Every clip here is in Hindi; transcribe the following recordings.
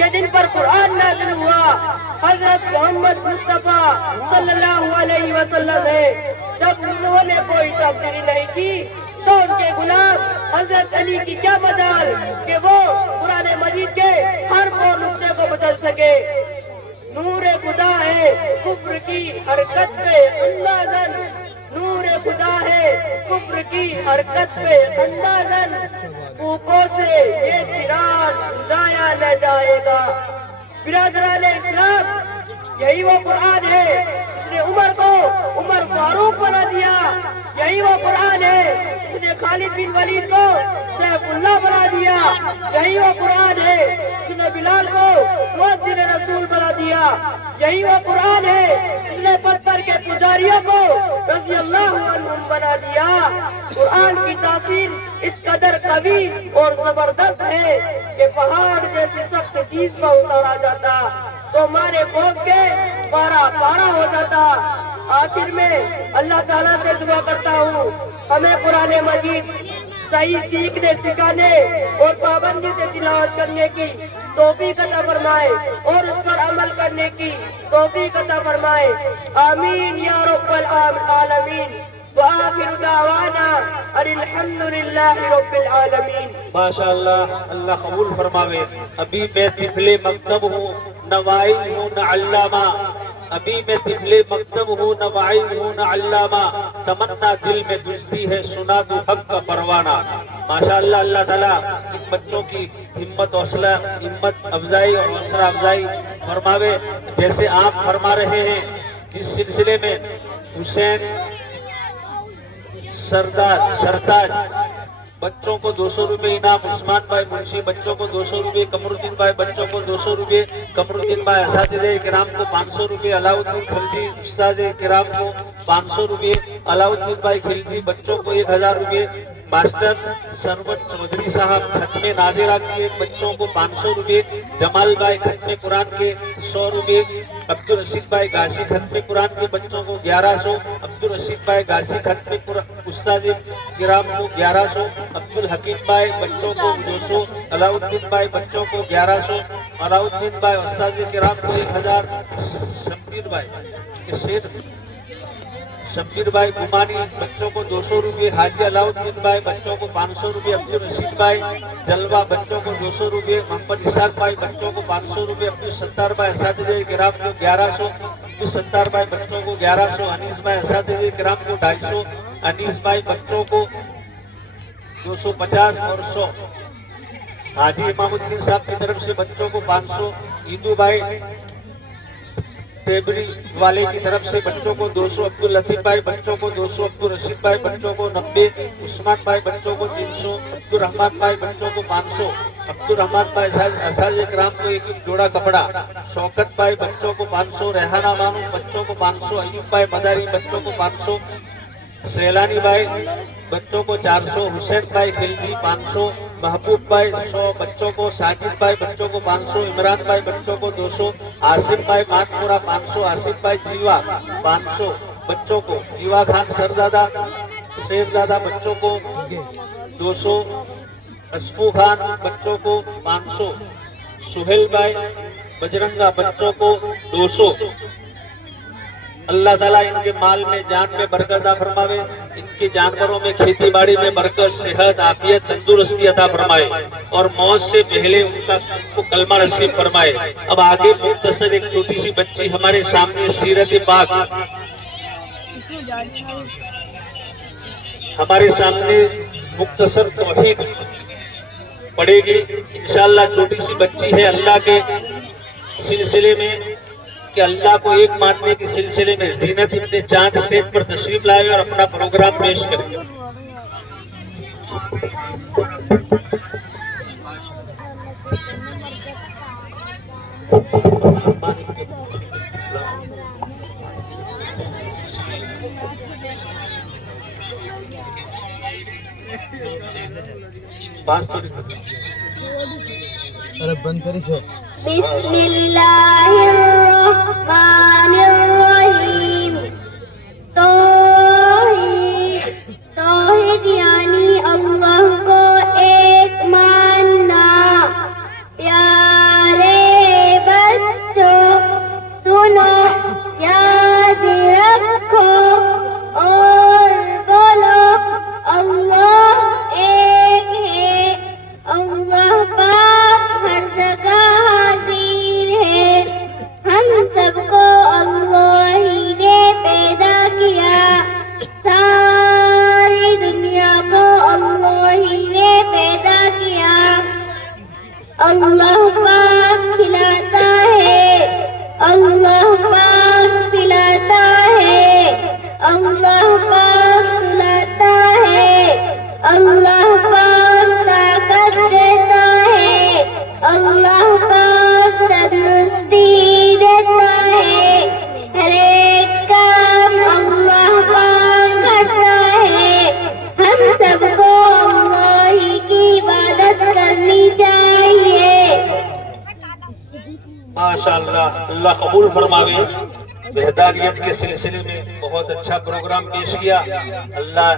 के जिन पर कुरान नाज़िल हुआ हजरत मोहम्मद मुस्तफा सल्लल्लाहु अलैहि वसल्लम है। जब उन्होंने कोई तब्दीली नहीं की तो उनके गुलाम हजरत अली की क्या मजाल कि वो कुरान मजीद के हर वो नुक्ते को बदल सके। नूरे खुदा है कुफ्र की हरकत पे अंदाजन, नूरे खुदा है कुफ्र की हरकत पे अंदाजन, फूकों से ये चिराग बुझाया न जाएगा। बिरादरान इस्लाम, यही वो कुरान है जिसने उमर को उमर फारूक बना दिया। यही वो कुरान है जिसने खालिद बिन वलीद को सैफुल्लाह बना दिया। यही वो कुरान है जिसने बिलाल को मुअज्जिन रसूल बना दिया। यही वो कुरान है जिसने पत्थर के पुजारियों को रज़ी अल्लाह अन्हुम बना दिया। कुरान की तासीर इस कदर कवी और जबरदस्त है कि पहाड़ जैसी सख्त चीज पर उतारा जाता तो मारे खौफ के पारा पारा हो जाता। आखिर में अल्लाह ताला से दुआ करता हूँ हमें कुरान मजीद सही सीखने सिखाने और पाबंदी से तिलावत करने की तौफीक अता फरमाए और उस पर अमल करने की तौफीक अता फरमाए। आमीन या रब्बल आलमीन। व आखिर दावाना अल्हम्दुलिल्लाहि रब्बिल आलमीन। माशाअल्लाह, अल्लाह कबूल फरमावे। अभी मैं तिफले मकतब हूँ, नवाई हूँ न अल्लामा। अभी मैं तिफले मकतब हूँ, नवाई हूँ न अल्लामा। तमन्ना दिल में गुजती है, सुना दो हक का परवाना। माशाअल्लाह, अल्लाह ताला इन बच्चों की हिम्मत हौसला हिम्मत अफजाई और हौसला अफजाई फरमावे। जैसे आप फरमा रहे हैं, जिस सिलसिले में हुसैन सरताज बच्चों को 200 रुपए इनाम, उस्मान भाई मुंशी बच्चों को 200 रुपए, कमरुद्दीन भाई बच्चों को 200 रुपए, कमरुद्दीन भाई असातिज़े किराम को 500 रुपए, अलाउद्दीन खिलजी उस्ताद किराम को 500 रुपए, अलाउद्दीन भाई खिलजी बच्चों को 1000 रुपए, मास्टर सरवत चौधरी साहब खत्मे नाजिरा के बच्चों को 500 रुपए, जमाल भाई खत्मे कुरान के 100 रुपए, अब्दुल रशीद भाई गाजी खत्मे कुरान के बच्चों को 1100, अब्दुल रशीद भाई गाजी खत्मे उस्ताद किराम को 1100, अब्दुल हकीम भाई बच्चों को 200, अलाउद्दीन भाई बच्चों को 1100, अलाउद्दीन भाई उस्ताद किराम को 1000, शब्बीर भाई गुमानी बच्चों को 200 रुपए, हाजी अलाउद्दीन भाई बच्चों को 500 रुपए, अब्दुल रशीद भाई जलवा बच्चों को 200 रुपए, मोहम्मद इसाक भाई बच्चों को 500 रुपए, अब्दुल सत्तार भाई असातिज़े किराम को 1100, अब्दुल सत्तार भाई बच्चों को 1100, अनीस भाई असातिज़े किराम को 250, अनीस भाई बच्चों को 250 और 100, हाजी इमामुद्दीन साहब की तरफ से बच्चों को 500, ईदू भाई तेबरी वाले की तरफ से बच्चों को 200, अब्दुल लतीफ भाई बच्चों को 200, अब्दुल रशीद भाई बच्चों को 90, उस्मान भाई बच्चों को 300, अब्दुल रहमान भाई बच्चों को 500, अब्दुल रहमान भाई असातिज़े किराम को एक जोड़ा कपड़ा, शौकत भाई बच्चों को 500, रेहाना बानो बच्चों को 500, अयूब भाई मदारी बच्चों को 500, सैलानी भाई बच्चों को 400, हुसैन भाई खिलजी 500, महबूब भाई 100 बच्चों को, साजिद भाई बच्चों को 500, इमरान भाई बच्चों को 200, आसिफ भाई मानपुरा 500, आसिफ भाई जीवा 500 बच्चों को, जीवा खान शेरदादा बच्चों को 200, अस्पू खान बच्चों को 500, सुहेल भाई बजरंगा बच्चों को 200। अल्लाह ताला इनके माल में जान में बरकत अता फरमावे, इनके जानवरों में खेती बाड़ी में बरकत, सेहत, आफियत, तंदुरुस्ती अता फरमाए और मौत से पहले उनको कलमा नसीब फरमाए। अब आगे मुख्तसर एक छोटी सी बच्ची हमारे सामने सीरत पाक हमारे सामने मुख्तसर तौहीद पढ़ेगी इंशाअल्लाह। छोटी सी बच्ची है, अल्लाह के सिलसिले में कि अल्लाह को एक मानने के सिलसिले में जीनत इब्ने चांद स्टेज पर तशरीफ लाए और अपना प्रोग्राम पेश करें। अरे बंद करी से। बिस्मिल्लाहिर्रहमानिर्रहीम। तौहीद यानी अल्लाह को एक मानना, प्यारे पाक खिलाता है, अल्लाह पाक पिलाता है, अल्लाह पाक सुलाता है, अल्लाह पाक ताकत देता है, अल्लाह पाक तंदुरुस्ती देता है। हर एक काम अल्लाह पाक करता है। हम सबको अल्लाह ही की इबादत करनी चाहिए। माशाअल्लाह, अल्लाह कबूल फरमावे। बेहदारियत के सिलसिले में बहुत अच्छा प्रोग्राम पेश किया। अल्लाह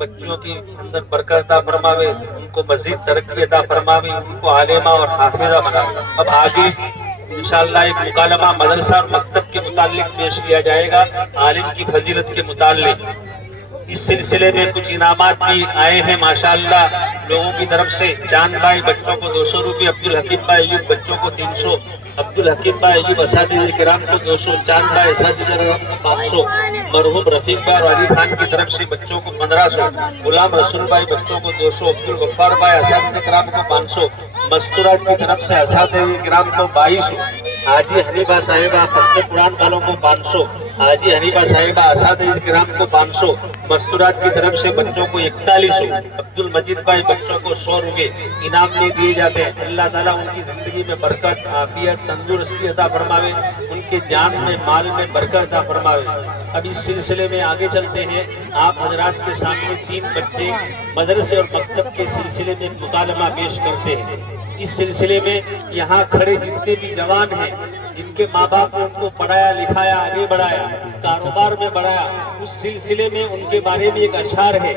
बच्चों की अंदर बरकत अता फरमावे, उनको मजीद तरक्की अता फरमावे, उनको आलिमा और हाफिजा बनावे। अब आगे इंशाअल्लाह एक मुकालमा मदरसा और मकतब के मुतालिक पेश किया जाएगा, आलिम की फजीलत के मुतालिक। इस सिलसिले में कुछ इनामात भी आए हैं माशाअल्लाह लोगों की तरफ से। चांद भाई बच्चों को 200 रुपये, अब्दुल हकीम भाई अयूब बच्चों को 300, अब्दुल हकीम भाई अयूब असातिज़े किराम को 200, चांद भाई असातिज़े किराम को 500, मरहूम रफीक भाई और अली खान की तरफ से बच्चों को 1500, गुलाम रसूल भाई बच्चों को 200, अब्दुल गफ्फार भाई असातिज़े किराम को 500, मस्तूरात की तरफ से असातिज़े किराम को 2200, हाजी हनीफा साहिबा खत्म कुरान वालों को 500, हाजी हनीफा साहिबा असातिज़े किराम को 500, मस्तूरात की तरफ से बच्चों को 4100, अब्दुल मजीद भाई बच्चों को 100 रुपए इनाम में दिए जाते हैं। अल्लाह ताला उनकी जिंदगी में बरकत, आफियत, तंदुरुस्ती अता फरमावे, उनके जान में माल में बरकत अता फरमावे। अब इस सिलसिले में आगे चलते हैं। आप हजरात के सामने 3 बच्चे मदरसे और मकतब के सिलसिले में मुकालमा पेश करते हैं। इस सिलसिले में यहाँ खड़े जितने भी जवान हैं, जिनके माँ बाप ने उनको पढ़ाया लिखाया आगे बढ़ाया, कारोबार में बढ़ाया, उस सिलसिले में उनके बारे में एक अशार है।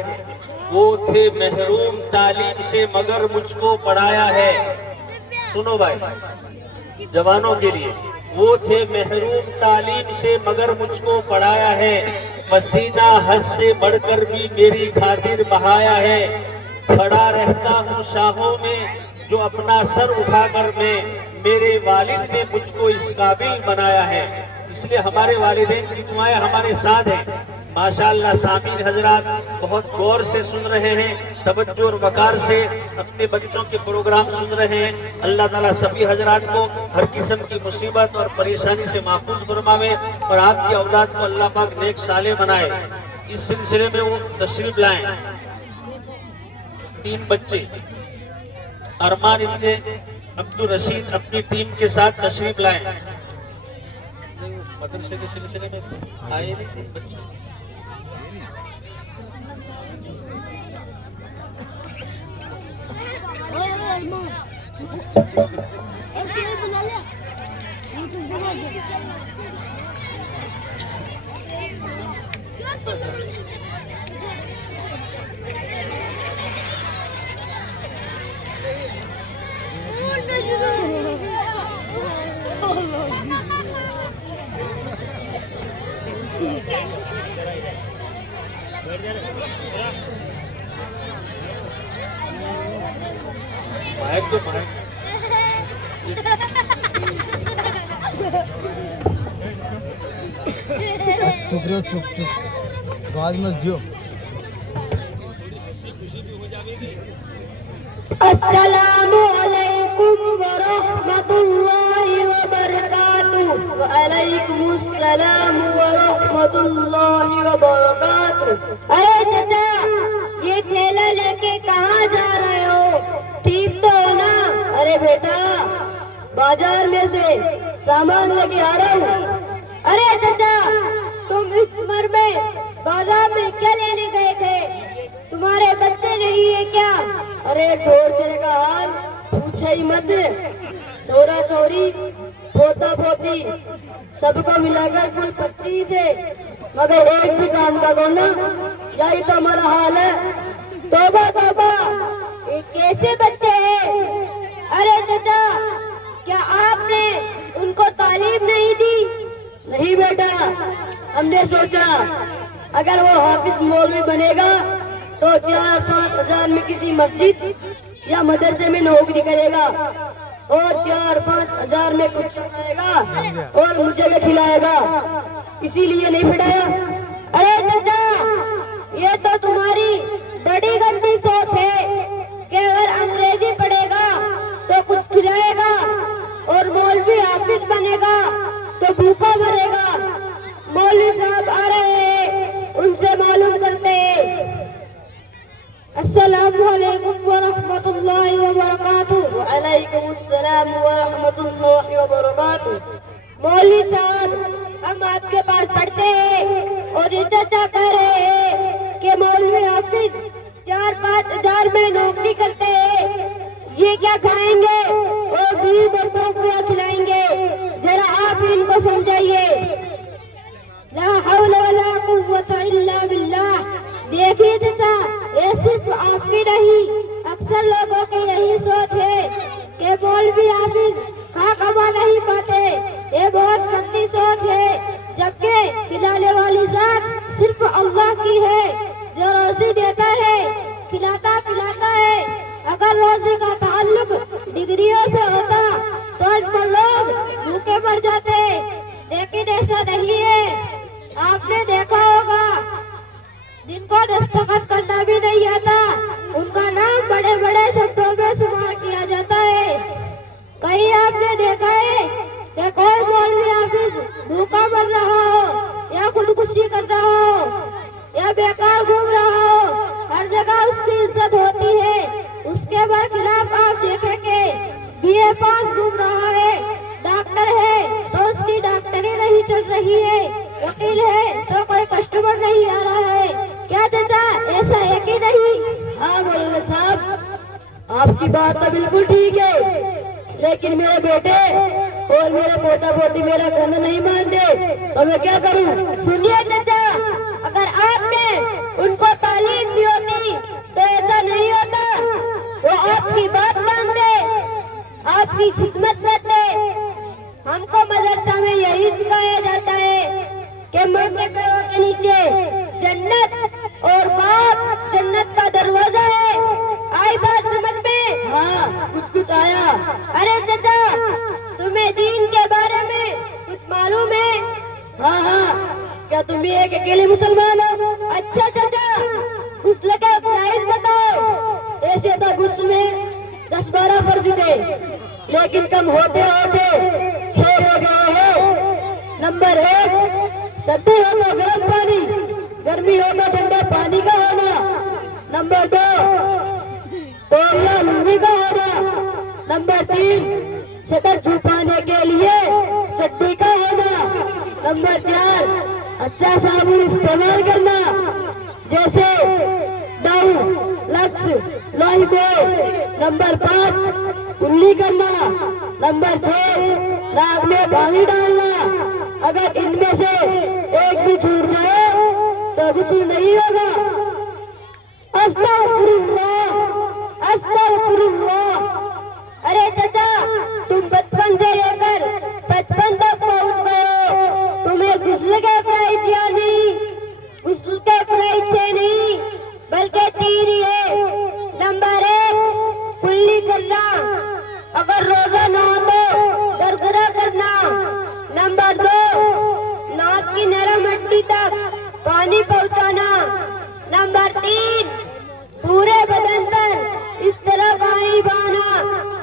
वो थे महरूम तालीम से मगर मुझको पढ़ाया है। सुनो भाई जवानों के लिए, वो थे महरूम तालीम से मगर मुझको पढ़ाया है, पसीना हद से बढ़कर भी मेरी खातिर बहाया है, खड़ा रहता हूँ शाहों में जो अपना सर उठाकर मैं, मेरे वालिद ने मुझको इस काबिल बनाया है। इसलिए हमारे वालिदैन की दुआएं हमारे साथ हैं। माशाअल्लाह सामीन हजरात बहुत गौर से सुन रहे हैं, तवज्जो और वकार से अपने बच्चों के प्रोग्राम सुन रहे हैं। अल्लाह ताला सभी हजरात को हर किस्म की मुसीबत और परेशानी से महफूज फरमावे और आपकी औलाद को अल्लाह पाक नेक साले बनाए। इस सिलसिले में वो तशरीफ लाएं। 3 बच्चे अरमान इब्ने अब्दुल रशीद अपनी टीम के साथ तशरीफ लाए। मदरसे के सिलसिले में आए नहीं 3 बच्चे। भाग तो भाग। चुप रहो, चुप चुप, आवाज मत दियो। अस्सलामु अलैकुम व रहमतुल्लाहि व बरकातुहू। व अलैकुमुस्सलाम व रहमतुल्लाहि व बरकातुहू। अरे चाचा, ये थैला लेके कहाँ जा रहे हो? ठीक तो हो ना? अरे बेटा, बाजार में से सामान लेके आ रहा हूँ। अरे चाचा, तुम इस उम्र में बाजार में क्या लेने गए थे? तुम्हारे बच्चे नहीं है क्या? अरे छोड़ चले का हाल पूछे ही मत। छोरा छोरी पोता पोती सबको मिलाकर कुल 25 है, मगर एक भी काम का करो ना। यही तो हमारा हाल है। तौबा तौबा, ये कैसे बच्चे हैं? अरे चाचा, क्या आपने उनको तालीम नहीं दी? नहीं बेटा, हमने सोचा अगर वो हाफिज मौलवी बनेगा तो 4-5 हजार में किसी मस्जिद या मदरसे में नौकरी करेगा और 4-5 हजार में कुत्ता खाएगा और मुझे खिलाएगा। इसीलिए नहीं पढ़ाया। अरे चाचा, ये तो तुम्हारी बड़ी गंदी सोच है कि अगर अंग्रेजी पढ़ेगा तो कुछ खिलाएगा, और मौलवी हाफिज बनेगा तो भूखा मरेगा। मौलवी साहब आ रहे हैं, उनसे मालूम करते हैं। अस्सलामु अलैकुम व रहमतुल्लाहि व बरकातुहू। व अलैकुम अस्सलाम व रहमतुल्लाहि व बरकातुहू। मौलवी साहब, हम आपके पास पढ़ते हैं और ये चर्चा कर रहे हैं कि मौलवी हाफिज 4-5 हजार में नौकरी करते हैं, ये क्या खाएंगे और बीवी बच्चों को क्या खिलाएंगे? जरा आप इनको समझाइए। ला हौला वला कुव्वता इल्ला बिल्लाह। देखिए चाचा, ये सिर्फ आपकी नहीं, अक्सर लोगों की यही सोच है कि मौलवी हाफिज खा कमा नहीं पाते। ये बहुत गंदी सोच है, जबकि खिलाने वाली जात सिर्फ अल्लाह की है, जो रोजी देता है, खिलाता पिलाता है। अगर रोजी का ताल्लुक डिग्रियों से होता तो अनपढ़ लोग भूखे मर जाते, लेकिन ऐसा नहीं है। आपने देखा होगा, जिनको दस्तखत करना भी नहीं आता, उनका नाम बड़े बड़े शब्दों में शुमार किया जाता है। कहीं आपने देखा है कि कोई मौलवी हाफिज भूखा मर रहा हो, या खुदकुशी कर रहा हो, या बेकार घूम रहा हो? हर जगह उसकी इज्जत होती है। उसके बरखिलाफ आप देखेंगे BA पास घूम रहा है, डॉक्टर है तो उसकी डॉक्टरी नहीं चल रही है, वकील है तो कोई कस्टमर नहीं आ रहा है। क्या चाचा, ऐसा है कि नहीं? हाँ मौलाना साहब, आपकी बात तो बिल्कुल ठीक है, लेकिन मेरे बेटे और मेरे पोता पोती मेरा कहना नहीं मानते, तो मैं क्या करूं? सुनिए चाचा, अगर आपने उनको तालीम दी होती तो ऐसा नहीं होता। वो आपकी बात मानते, आपकी खिदमत करते। हमको मदरसा में यही सिखाया जाता है कि माँ के पैरों के नीचे जन्नत और बाप जन्नत का दरवाजा है। आई बात समझ में? हाँ, कुछ आया। अरे चाचा, तुम्हें दीन के बारे में कुछ मालूम है? हाँ हाँ, क्या तुम भी एक अकेले मुसलमान हो? अच्छा चाचा, गुस्ल का प्राइस बताओ। ऐसे तो गुस्ल में 10-12 फर्ज थे, लेकिन कम होते होते 6 हो गए हैं। नंबर 1, सर्दी हो तो गर्म पानी, गर्मी हो तो ठंडा पानी का होना। नंबर 2, तौलिया लुंगी का होना। नंबर 3, सतर छुपाने के लिए चड्डी का होना। नंबर 4, अच्छा साबुन इस्तेमाल करना, जैसे डाउ, लक्स, लाइबॉय। नंबर 5, कुल्ली करना। नंबर 6, नाक में पानी डालना। अगर इनमें से एक भी छूट जाए तो गुस्ल नहीं होगा। अस्तगफिरुल्लाह, अस्तगफिरुल्लाह। अरे चाचा, तुम 55 से लेकर 55 तक पहुंच गए हो, तुम्हें गुस्ल के प्राइस या नहीं? गुस्ल के प्राइस 6 नहीं बल्कि 3 ही है। नंबर 1, कुल्ली करना, अगर रोजा ना हो तो गरगरा करना। नंबर 2, नाक की नरम हड्डी तक पानी पहुंचाना। नंबर 3, पूरे बदन पर इस तरह पानी बहाना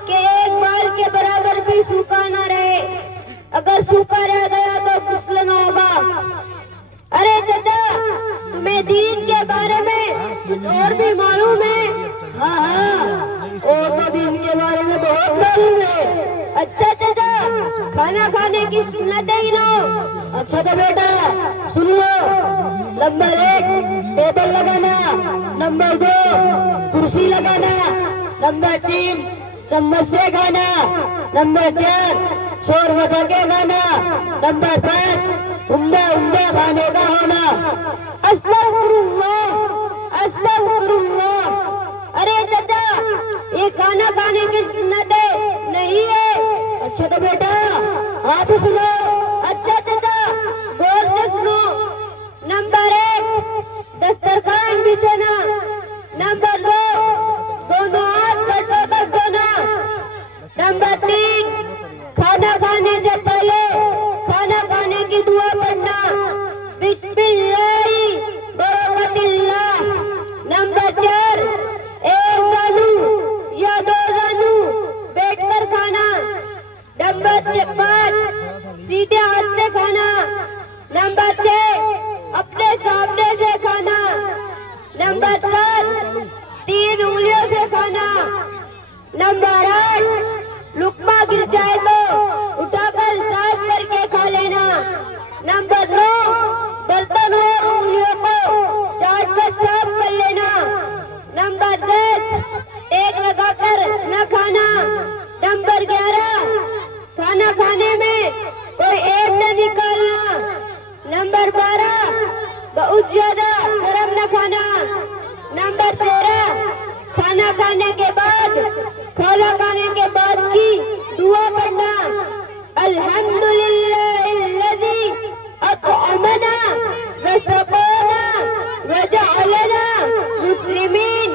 कि एक बाल के बराबर भी सूखा न रहे। अगर सूखा रह गया तो गुस्ल न होगा। अरे चाचा, तुम्हें दीन के बारे में कुछ और भी मालूम है? हाँ हाँ, और तो दीन के बारे में बहुत मालूम है। अच्छा चाचा, खाना खाने की सुन्नतें गिनो। अच्छा तो बेटा सुन लो। नंबर 1, टेबल लगाना। नंबर 2, कुर्सी लगाना। नंबर 3, चम्मच से खाना। नंबर 4, शोर मचा के खाना। नंबर 5, उम्दा उम्दा खाने का होना। अस्तगफिरुल्लाह, अस्तगफिरुल्लाह। अरे चाचा, ये खाना खाने की सुन्नतें नहीं है। अच्छा तो बेटा आप सुनो। अच्छा चाचा, गौर से सुनो। नंबर 1, दस्तरखान बिछाना। नंबर 2, दोनों हाथ गठों कर धोना। नंबर 3, खाना खाने से पहले खाना खाने की दुआ पढ़ना, बिस्मिल्लाहि बरकतिल्लाह। नंबर 4, एक जानू या 2 जानू बैठ नंबर 5 सीधे हाथ से खाना। नंबर 6 अपने सामने से खाना। नंबर 7 3 उंगलियों से खाना। नंबर 8 लुकमा गिर जाए तो उठाकर साफ करके खा लेना। नंबर 9 बर्तन और उंगलियों को चाट कर साफ कर लेना। नंबर 10 टेक लगाकर न खाना। नंबर 11 खाना खाने में कोई ऐब न निकालना। नंबर 12 बहुत ज्यादा गरम न खाना। नंबर 13 खाना खाने के बाद की दुआ पढ़ना। अल्हम्दुलिल्लाहिल्लज़ी अतअमना व सक़ाना व जअलना मुस्लिमीन।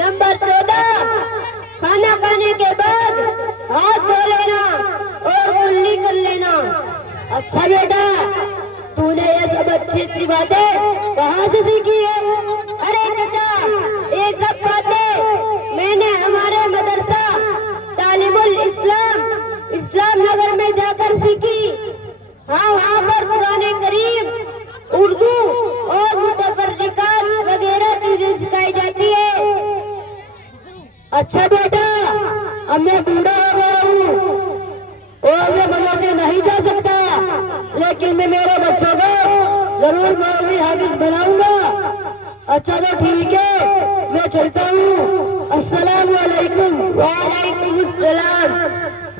नंबर 14 खाना खाने के बाद हाथ धो लेना और कुल्ली कर लेना। अच्छा बेटा, तूने ये सब अच्छी अच्छी बातें कहाँ से सीखी है? अरे चाचा, ये सब बातें मैंने हमारे मदरसा तालीमुल इस्लाम नगर में जाकर सीखी। हाँ, वहाँ पर कुरान करीम, उर्दू और मुतफर्रिकात वगैरह चीजें सिखाई जाती है। अच्छा बेटा, अब मैं बूढ़ा हो गया हूँ और मैं मदरसे नहीं जा सकता, लेकिन मैं मेरे बच्चों को जरूर मौलवी हाफिज बनाऊंगा। अच्छा तो ठीक है, मैं चलता हूँ। अस्सलाम वालेकुम। वालेकुम अस्सलाम।